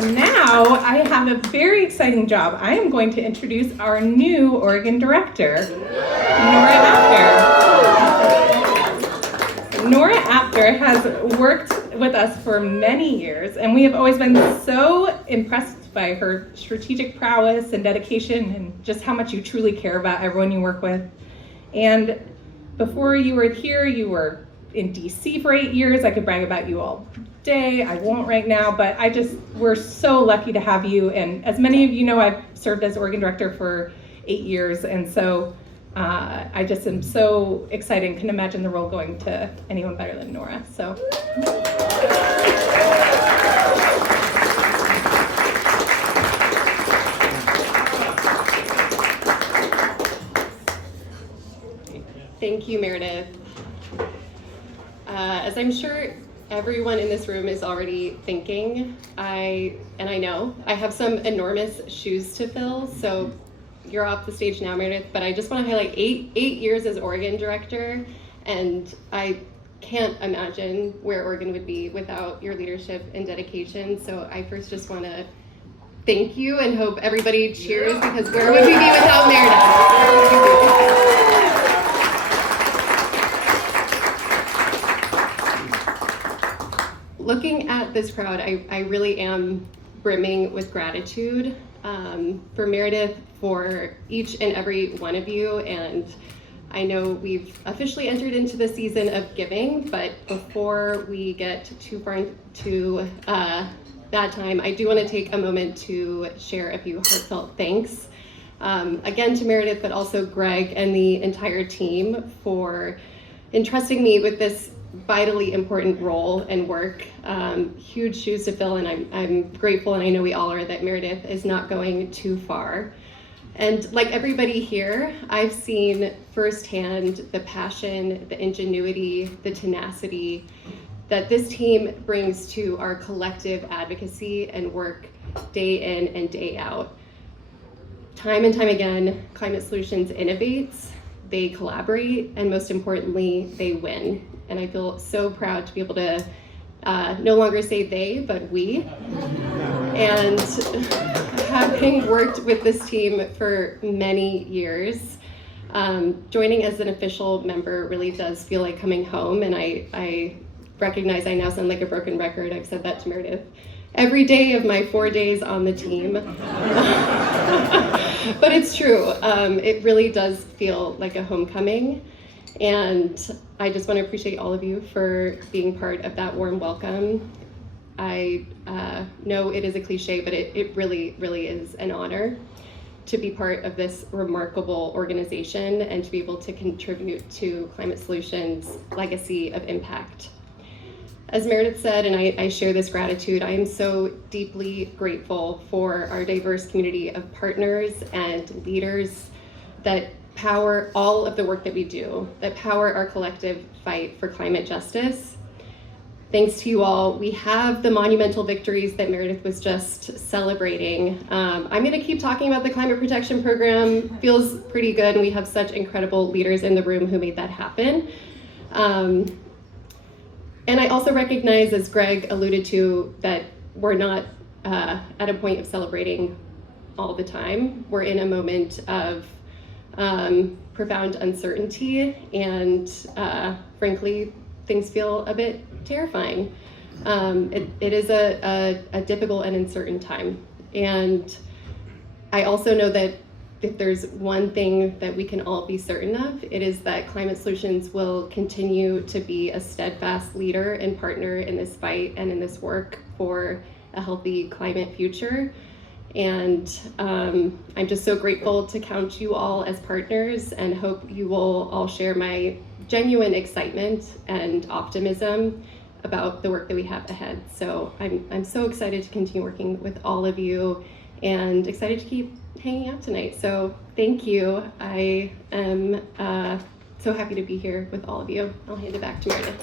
And now I have a very exciting job. I am going to introduce our new Oregon director, Nora Apter. Nora Apter has worked with us for many years, and we have always been so impressed by her strategic prowess and dedication and just how much you truly care about everyone you work with. And before you were here, you were in DC for 8 years. I could brag about you all day. I won't right now, but we're so lucky to have you. And as many of you know, I've served as Oregon director for 8 years. And so I just am so excited and can imagine the role going to anyone better than Nora. So. Thank you, Meredith. As I'm sure everyone in this room is already thinking, I know, I have some enormous shoes to fill, so you're off the stage now, Meredith, but I just want to highlight eight years as Oregon director, and I can't imagine where Oregon would be without your leadership and dedication, so I first just want to thank you and hope everybody cheers, because where would we be without Meredith? Looking at this crowd, I really am brimming with gratitude for Meredith, for each and every one of you. And I know we've officially entered into the season of giving, but before we get too far into that time, I do want to take a moment to share a few heartfelt thanks. Again to Meredith, but also Greg and the entire team for entrusting me with this vitally important role and work. Huge shoes to fill, and I'm grateful, and I know we all are, that Meredith is not going too far. And like everybody here, I've seen firsthand the passion, the ingenuity, the tenacity that this team brings to our collective advocacy and work day in and day out. Time and time again, Climate Solutions innovates, they collaborate, and most importantly, they win. And I feel so proud to be able to no longer say they, but we. And having worked with this team for many years, joining as an official member really does feel like coming home. And I recognize I now sound like a broken record. I've said that to Meredith every day of my 4 days on the team. But it's true. It really does feel like a homecoming. And I just want to appreciate all of you for being part of that warm welcome. I know it is a cliche, but it really, really is an honor to be part of this remarkable organization and to be able to contribute to Climate Solutions' legacy of impact. As Meredith said, and I share this gratitude, I am so deeply grateful for our diverse community of partners and leaders that power all of the work that we do, that power our collective fight for climate justice. Thanks to you all, we have the monumental victories that Meredith was just celebrating. I'm going to keep talking about the Climate Protection Program. Feels pretty good, and we have such incredible leaders in the room who made that happen. And I also recognize, as Greg alluded to, that we're not at a point of celebrating all the time. We're in a moment of profound uncertainty, and frankly, things feel a bit terrifying. It is a difficult and uncertain time. And I also know that if there's one thing that we can all be certain of, it is that Climate Solutions will continue to be a steadfast leader and partner in this fight and in this work for a healthy climate future. And I'm just so grateful to count you all as partners, and hope you will all share my genuine excitement and optimism about the work that we have ahead. So I'm so excited to continue working with all of you, and excited to keep hanging out tonight. So thank you. I am so happy to be here with all of you. I'll hand it back to Meredith.